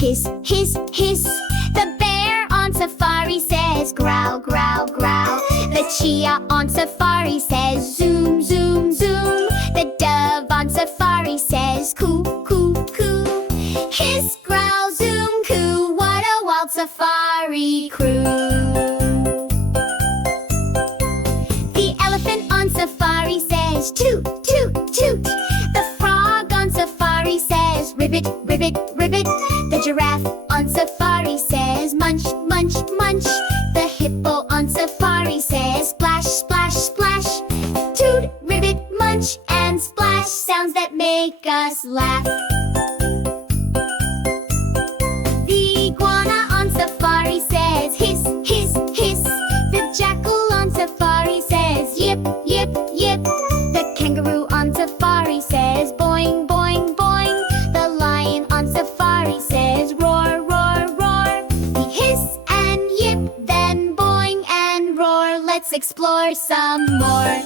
hiss, hiss, hiss. The bear on safari says growl, growl, growl. The cheetah on safari says zoom, zoom, zoom. The dove on safari says coo, coo, coo. Hiss, growl, zoom, coo. What a wild safari crew. The elephant on safari says toot, toot, toot. The frog on safari says ribbit, ribbit, ribbit. The giraffe on safari says munch, munch, munch. The hippo on safari says splash, splash, splash. Toot, ribbit, munch, and splash, sounds that make us laugh. The iguana on safari says hiss, hiss, hiss. The jackal on safari says yip, yip, yip. The kangaroo on safari says boing, boing, boing. The lion on safari says roar, roar, roar. We hiss and yip, then boing and roar. Let's explore some more.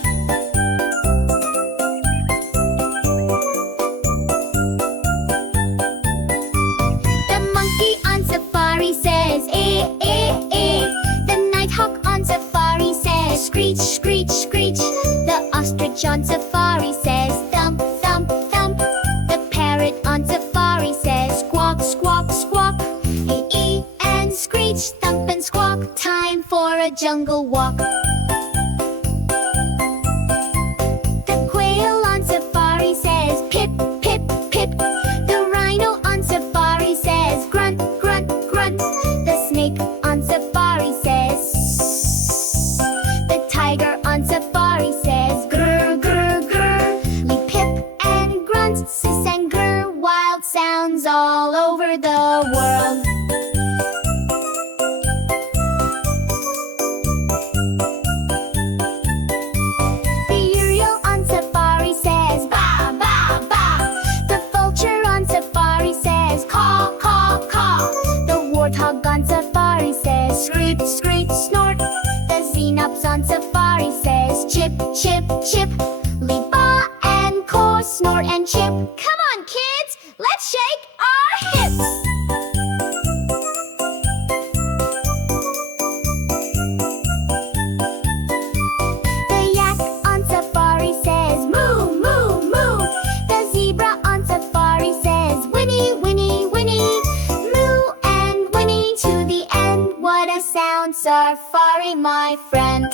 The monkey on safari says eh, eh, eh. The nighthawk on safari says screech, screech, screech. The ostrich on safari says thump, thump, thump. The parrot on safari says squawk, squawk, squawk. Hey, and screech, thump and squawk. Time for a jungle walk. The quail on safari says pip, pip, pip. The rhino on safari says grunt, grunt, grunt. The snake on safari says sss. The tiger on safari says grr, grr, grr. We pip and grunt, sis and grr. Wild sounds all over the world. The uriel on safari says ba, ba, ba. The vulture on safari says caw, caw, caw. The warthog on safari says screech, screech, snort. The xenops on safari says chip, chip, chip. Lead ba and caw, snort and chip. Come on, kids, let's shake our hips. The yak on safari says moo, moo, moo. The zebra on safari says whinny, whinny, whinny. Moo and whinny to the end. What a sound safari, my friend.